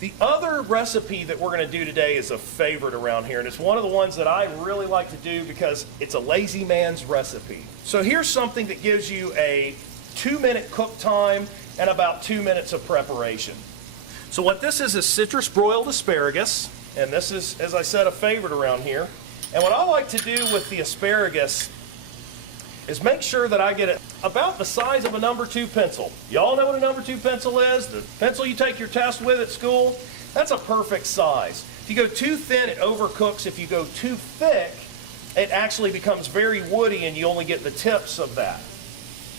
The other recipe that we're going to do today is a favorite around here, and it's one of the ones that I really like to do because it's a lazy man's recipe. So here's something that gives you a 2-minute cook time and about 2 minutes of preparation. So what this is citrus broiled asparagus, and this is, as I said, a favorite around here. And what I like to do with the asparagus is make sure that I get it about the size of a number 2 pencil. Y'all know what a number 2 pencil is? The pencil you take your test with at school? That's a perfect size. If you go too thin, it overcooks. If you go too thick, it actually becomes very woody and you only get the tips of that.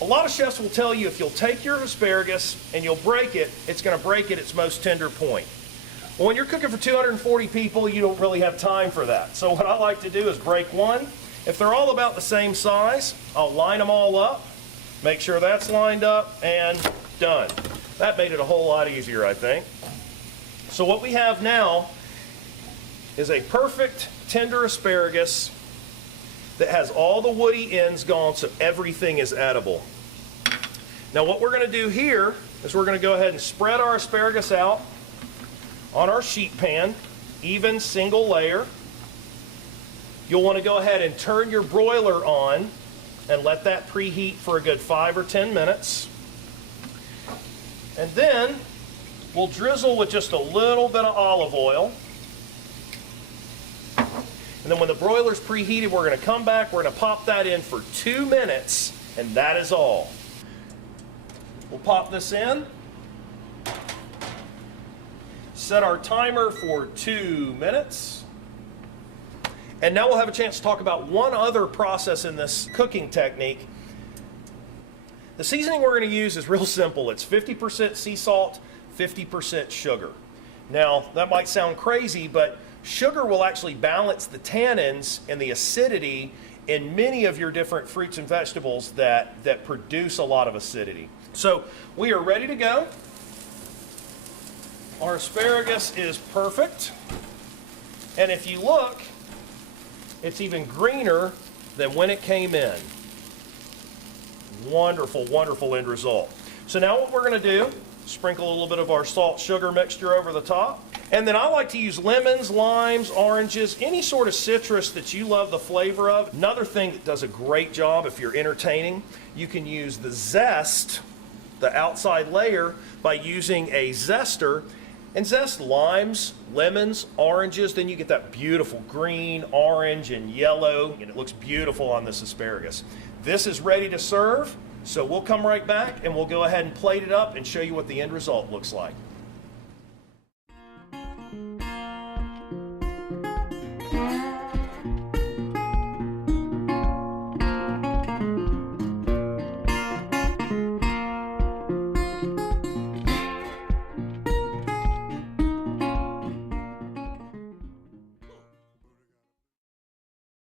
A lot of chefs will tell you if you'll take your asparagus and you'll break it, it's going to break at its most tender point. Well, when you're cooking for 240 people, you don't really have time for that. So what I like to do is break one. If they're all about the same size, I'll line them all up, make sure that's lined up, and done. That made it a whole lot easier, I think. So what we have now is a perfect tender asparagus that has all the woody ends gone, so everything is edible. Now what we're going to do here is we're going to go ahead and spread our asparagus out on our sheet pan, even single layer. You'll want to go ahead and turn your broiler on and let that preheat for a good 5 or 10 minutes. And then we'll drizzle with just a little bit of olive oil. And then when the broiler's preheated, we're going to come back, we're going to pop that in for 2 minutes, and that is all. We'll pop this in, set our timer for 2 minutes. And now we'll have a chance to talk about one other process in this cooking technique. The seasoning we're going to use is real simple. It's 50% sea salt, 50% sugar. Now, that might sound crazy, but sugar will actually balance the tannins and the acidity in many of your different fruits and vegetables that produce a lot of acidity. So we are ready to go. Our asparagus is perfect. And if you look, it's even greener than when it came in. Wonderful, wonderful end result. So now what we're going to do, sprinkle a little bit of our salt-sugar mixture over the top. And then I like to use lemons, limes, oranges, any sort of citrus that you love the flavor of. Another thing that does a great job if you're entertaining, you can use the zest, the outside layer, by using a zester and zest limes, lemons, oranges. Then you get that beautiful green, orange, and yellow, and it looks beautiful on this asparagus. This is ready to serve, so we'll come right back and we'll go ahead and plate it up and show you what the end result looks like.